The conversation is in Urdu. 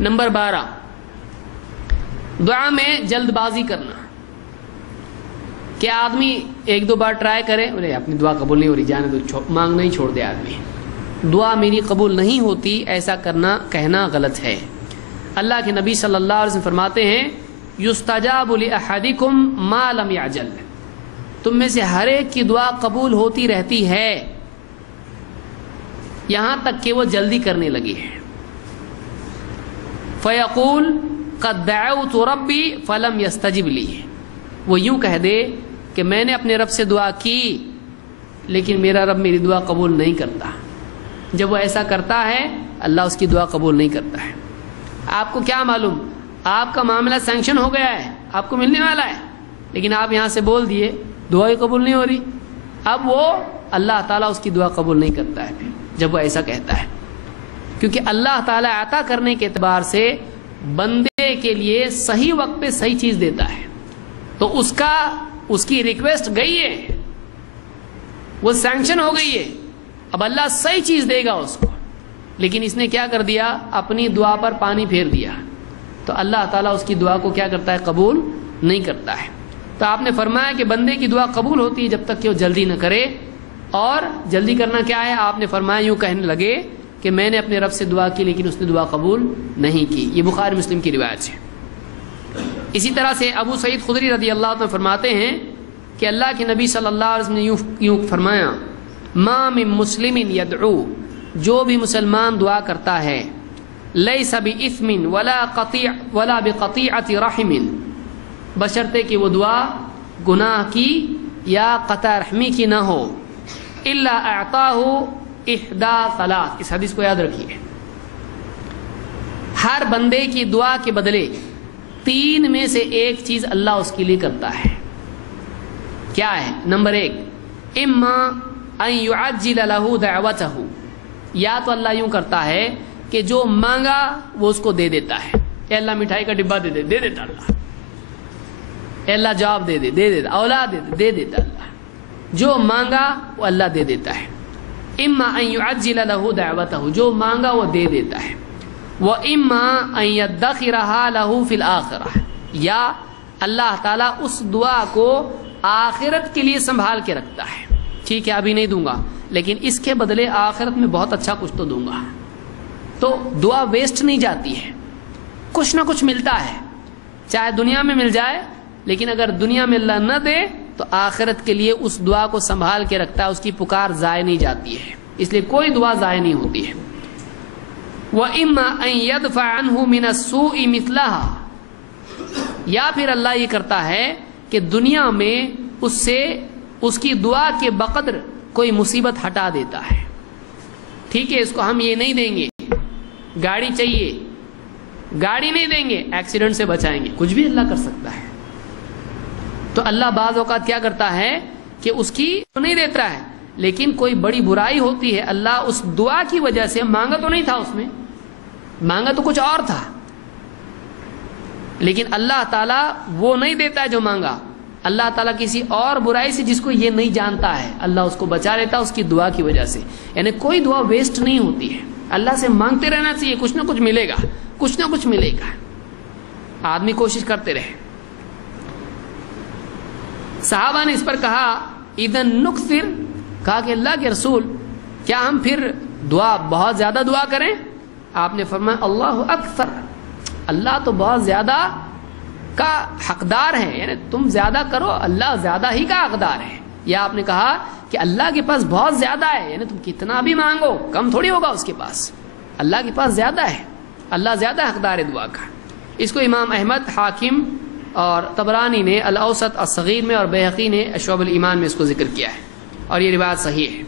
نمبر 12، دعا میں جلد بازی کرنا. کہ آدمی ایک دو بار ٹرائی کرے، بولے اپنی دعا قبول نہیں ہو رہی، جانے دو، مانگنا ہی چھوڑ دے آدمی، دعا میری قبول نہیں ہوتی، ایسا کہنا غلط ہے. اللہ کے نبی صلی اللہ علیہ وسلم فرماتے ہیں یستجاب لأحدکم ما لم یعجل، تم میں سے ہر ایک کی دعا قبول ہوتی رہتی ہے یہاں تک کہ وہ جلدی کرنے لگی ہے. فیقول قد دعوت ربی فلم یستجب لی، وہ یوں کہہ دے کہ میں نے اپنے رب سے دعا کی لیکن میرا رب میری دعا قبول نہیں کرتا. جب وہ ایسا کرتا ہے اللہ اس کی دعا قبول نہیں کرتا ہے. آپ کو کیا معلوم، آپ کا معاملہ سینکشن ہو گیا ہے، آپ کو ملنے والا ہے، لیکن آپ یہاں سے بول دیے دعا ہی قبول نہیں ہو رہی. اب وہ اللہ تعالیٰ اس کی دعا قبول نہیں کرتا ہے پھر جب وہ ایسا کہتا ہے، کیونکہ اللہ تعالیٰ عطا کرنے کے اعتبار سے بندے کے لیے صحیح وقت پہ صحیح چیز دیتا ہے. تو اس کی ریکویسٹ گئی ہے، وہ سینکشن ہو گئی ہے، اب اللہ صحیح چیز دے گا اس کو، لیکن اس نے کیا کر دیا، اپنی دعا پر پانی پھیر دیا، تو اللہ تعالیٰ اس کی دعا کو کیا کرتا ہے، قبول نہیں کرتا ہے. تو آپ نے فرمایا کہ بندے کی دعا قبول ہوتی ہے جب تک کہ وہ جلدی نہ کرے. اور جلدی کرنا کیا ہے، آپ نے فرمایا یوں کہنے لگے کہ میں نے اپنے رب سے دعا کی لیکن اس نے دعا قبول نہیں کی. یہ بخاری مسلم کی روایت ہے. اسی طرح سے ابو سعید خدری رضی اللہ عنہ فرماتے ہیں کہ اللہ کے نبی صلی اللہ علیہ وسلم نے یوں فرمایا ما من مسلم یدعو، جو بھی مسلمان دعا کرتا ہے، لیس باثم ولا بقطیعۃ رحم، بشرطے کہ وہ دعا گناہ کی یا قطع رحمی کی نہ ہو، الا اعطاہ احدى ثلاث، اس حدیث کو یاد رکھیے، ہر بندے کی دعا کے بدلے 3 میں سے ایک چیز اللہ اس کے لیے کرتا ہے. کیا ہے؟ نمبر 1، اما ان يعجل له دعوته، یا تو اللہ یوں کرتا ہے کہ جو مانگا وہ اس کو دے دیتا ہے. اے اللہ مٹھائی کا ڈبہ دے دیتا اللہ. اے اللہ جواب دے دیتا، اولاد دے دیتا اللہ. جو مانگا وہ اللہ دے دیتا ہے. اما ان يعجل له دعوته، جو مانگا وہ دے دیتا ہے. وَإِمَّا أَن يَدَّخِرَهَا لَهُ فِي الْآخِرَةِ، یا اللہ تعالیٰ اس دعا کو آخرت کے لیے سنبھال کے رکھتا ہے. ٹھیک ہے ابھی نہیں دوں گا لیکن اس کے بدلے آخرت میں بہت اچھا کچھ تو دوں گا. تو دعا ویسٹ نہیں جاتی ہے، کچھ نہ کچھ ملتا ہے، چاہے دنیا میں مل جائے، لیکن اگر دنیا میں اللہ نہ دے تو آخرت کے لیے اس دعا کو سنبھال کے رکھتا ہے، اس کی پکار ضائع نہیں جاتی ہے، اس لیے کوئی دعا ضائع نہیں ہوتی ہے. وَإِمَّا أَن يَدْفَعَ عَنْهُ مِنَ السُّوءِ مِثْلَهَا، یا پھر اللہ یہ کرتا ہے کہ دنیا میں اس سے اس کی دعا کے بقدر کوئی مصیبت ہٹا دیتا ہے. ٹھیک ہے، اس کو ہم یہ نہیں دیں گے، گاڑی چاہیے، گاڑی نہیں دیں گے، ایکسیڈنٹ سے بچائیں گے، کچھ بھی اللہ کر سکتا ہے. تو اللہ بعض اوقات کیا کرتا ہے کہ اس کی نہیں دیتا ہے، لیکن کوئی بڑی برائی ہوتی ہے، اللہ اس دعا کی وجہ سے، مانگا تو نہیں تھا اس میں، مانگا تو کچھ اور تھا، لیکن اللہ تعالیٰ وہ نہیں دیتا ہے جو مانگا. اللہ تعالیٰ کسی اور برائی سے جس کو یہ نہیں جانتا ہے اللہ اس کو بچا لیتا ہے اس کی دعا کی وجہ سے. یعنی کوئی دعا ویسٹ نہیں ہوتی ہے، اللہ سے مانگتے رہنا چاہیے، کچھ نہ کچھ ملے گا، کچھ نہ کچھ ملے گا، آدمی کوشش کرتے رہے. صحابہ نے اس پر کہا اذن نکثر، کہا کہ اللہ کے رسول کیا ہم پھر دعا بہت زیادہ دعا کریں؟ آپ نے فرمایا اللہ اکثر، اللہ تو بہت زیادہ کا حقدار ہے، یعنی تم زیادہ کرو، اللہ زیادہ ہی کا حقدار ہے. یا آپ نے کہا کہ اللہ کے پاس بہت زیادہ ہے، یعنی تم کتنا بھی مانگو کم تھوڑی ہوگا اس کے پاس، اللہ کے پاس زیادہ ہے، اللہ زیادہ حقدار ہے دعا کا. اس کو امام احمد، حاکم اور طبرانی نے الاوسط الصغیر میں اور بیہقی نے شعب الایمان میں اس کو ذکر کیا ہے، اور یہ روایت صحیح ہے.